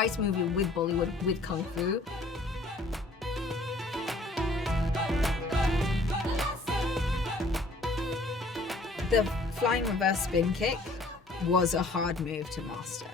heist movie with Bollywood, with Kung Fu. The flying reverse spin kick was a hard move to master.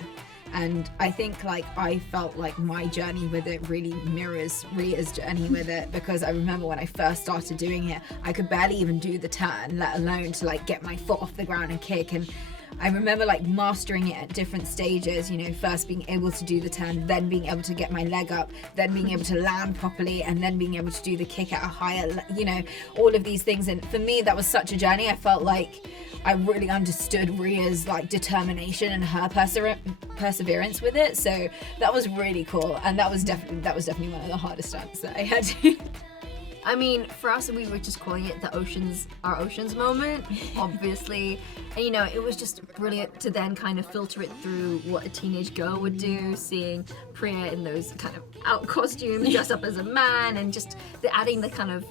And I think I felt like my journey with it really mirrors Ria's journey with it, because I remember when I first started doing it, I could barely even do the turn, let alone to get my foot off the ground and kick. And I remember mastering it at different stages, first being able to do the turn, then being able to get my leg up, then being able to land properly, and then being able to do the kick at a higher, all of these things. And for me, that was such a journey. I felt like I really understood Ria's determination and her perseverance with it. So that was really cool. And that was definitely one of the hardest stunts that I had to. I mean, for us, we were just calling it our oceans moment, obviously. And it was just brilliant to then kind of filter it through what a teenage girl would do, seeing Priya in those kind of out costumes, dressed up as a man, and just adding the kind of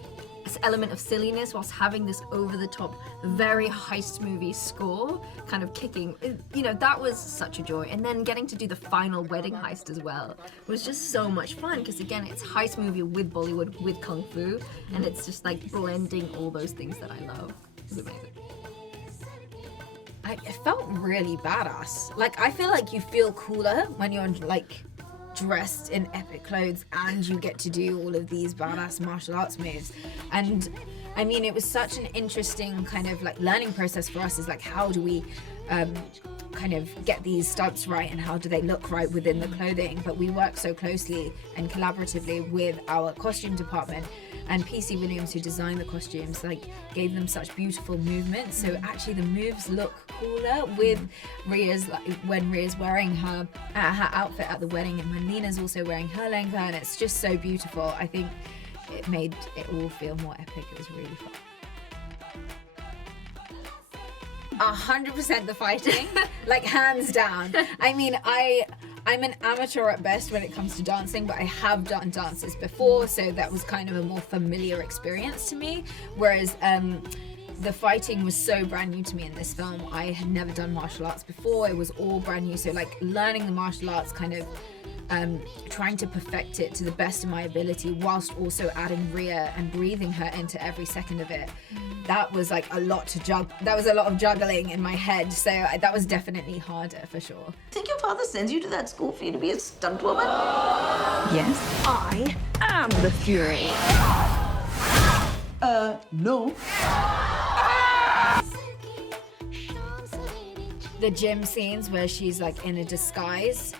element of silliness whilst having this over-the-top, very heist movie score, kind of kicking. That was such a joy. And then getting to do the final wedding heist as well was just so much fun, because again, it's heist movie with Bollywood, with Kung Fu, and it's just blending all those things that I love. It's amazing. It felt really badass. I feel like you feel cooler when you're dressed in epic clothes and you get to do all of these badass martial arts moves. And I mean, it was such an interesting kind of learning process for us, is how do we kind of get these stunts right, and how do they look right within the clothing. But we work so closely and collaboratively with our costume department, and PC Williams, who designed the costumes, gave them such beautiful movements. So actually the moves look cooler with Ria's, when Ria's wearing her outfit at the wedding, and when Lena's also wearing her lehenga, and it's just so beautiful. I think it made it all feel more epic. It was really fun. 100% the fighting, hands down. I mean, I'm an amateur at best when it comes to dancing, but I have done dances before, so that was kind of a more familiar experience to me. Whereas the fighting was so brand new to me in this film. I had never done martial arts before. It was all brand new. So learning the martial arts, kind of trying to perfect it to the best of my ability, whilst also adding Ria and breathing her into every second of it. That was a lot to juggle. That was a lot of juggling in my head. So that was definitely harder for sure. Think your father sends you to that school for you to be a stunt woman? Yes, I am the Fury. No. The gym scenes where she's in a disguise.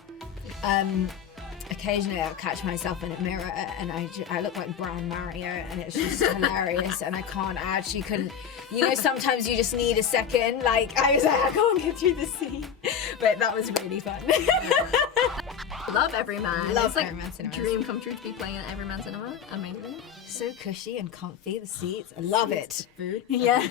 Occasionally I'll catch myself in a mirror and I look like Brown Mario, and it's just hilarious, and I couldn't, sometimes you just need a second. I was I can't get through the scene. But that was really fun. Love Everyman. Love it's Everyman Cinema. Dream come true to be playing at Everyman Cinema. Amazing. So cushy and comfy, the seats. I love it. Food. Yeah.